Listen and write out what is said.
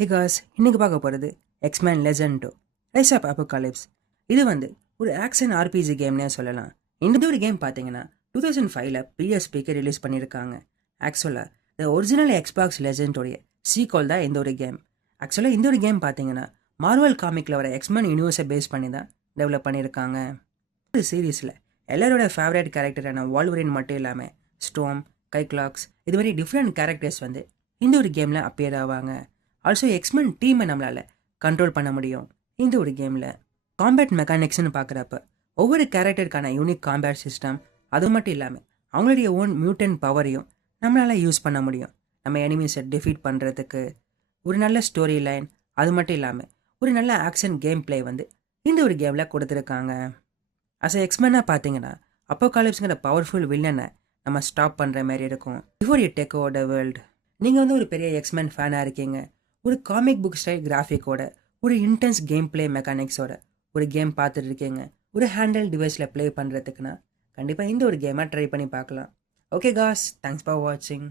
ஹே cos, இன்னைக்கு பார்க்க போகிறது X Men legend 2 rise of Apocalypse. இது ஒரு ஆக்ஷன் ஆர்பிஜி கேம்னே சொல்லலாம். இந்த ஒரு கேம் பார்த்தீங்கன்னா 2005 பிஎஸ்பிக்கு ரிலீஸ் பண்ணியிருக்காங்க. ஆக்சுவலாக த ஒரிஜினல் எக்ஸ்பாக்ஸ் லெஜண்டோடைய சீக்வல் தான் இந்த ஒரு கேம். ஆக்சுவலாக இந்த ஒரு கேம் பார்த்தீங்கன்னா மார்வல் காமிக்கில் வர எக்ஸ்மேன் யூனிவர்ஸை பேஸ் பண்ணி தான் டெவலப் பண்ணியிருக்காங்க. இந்த சீரீஸில் எல்லாரோட ஃபேவரட் கேரக்டரான வால்வரின் மட்டும் இல்லாமல் ஸ்டோம், கைக்ளாக்ஸ் இது மாதிரி டிஃப்ரெண்ட் கேரக்டர்ஸ் இந்த ஒரு கேமில் அப்பியர் ஆவாங்க. ஆல்சோ எக்ஸ்மென் டீமை நம்மளால் கண்ட்ரோல் பண்ண முடியும். இந்த ஒரு கேமில் காம்பேட் மெக்கானிக்ஸ்னு பார்க்குறப்ப ஒவ்வொரு கேரக்டருக்கான யூனிக் காம்பேட் சிஸ்டம், அது மட்டும் இல்லாமல் அவங்களுடைய ஓன் மியூட்டன் பவரையும் நம்மளால் யூஸ் பண்ண முடியும். நம்ம எனிமீஸை டிஃபீட் பண்ணுறதுக்கு ஒரு நல்ல ஸ்டோரி லைன், அது மட்டும் இல்லாமல் ஒரு நல்ல ஆக்ஷன் கேம் பிளே இந்த ஒரு கேமில் கொடுத்துருக்காங்க. அஸ் எக்ஸ்மென்னாக பார்த்தீங்கன்னா அப்போகாலிப்ஸ்ங்கிற பவர்ஃபுல் வில்லனை நம்ம ஸ்டாப் பண்ணுற மாதிரி இருக்கும். Before you take over the world, நீங்கள் ஒரு பெரிய எக்ஸ்மென் ஃபேனாக இருக்கீங்க, ஒரு காமிக் புக் ஸ்டைல் கிராஃபிக்கோட ஒரு இன்டென்ஸ் கேம் பிளே மெக்கானிக்ஸோட ஒரு கேம் பார்த்துட்டு இருக்கீங்க ஒரு ஹேண்டல் டிவைஸில் ப்ளே பண்ணுறதுக்குன்னா கண்டிப்பாக இந்த ஒரு கேமை ட்ரை பண்ணி பார்க்கலாம். ஓகே காஸ், தேங்க்ஸ் ஃபார் வாட்சிங்.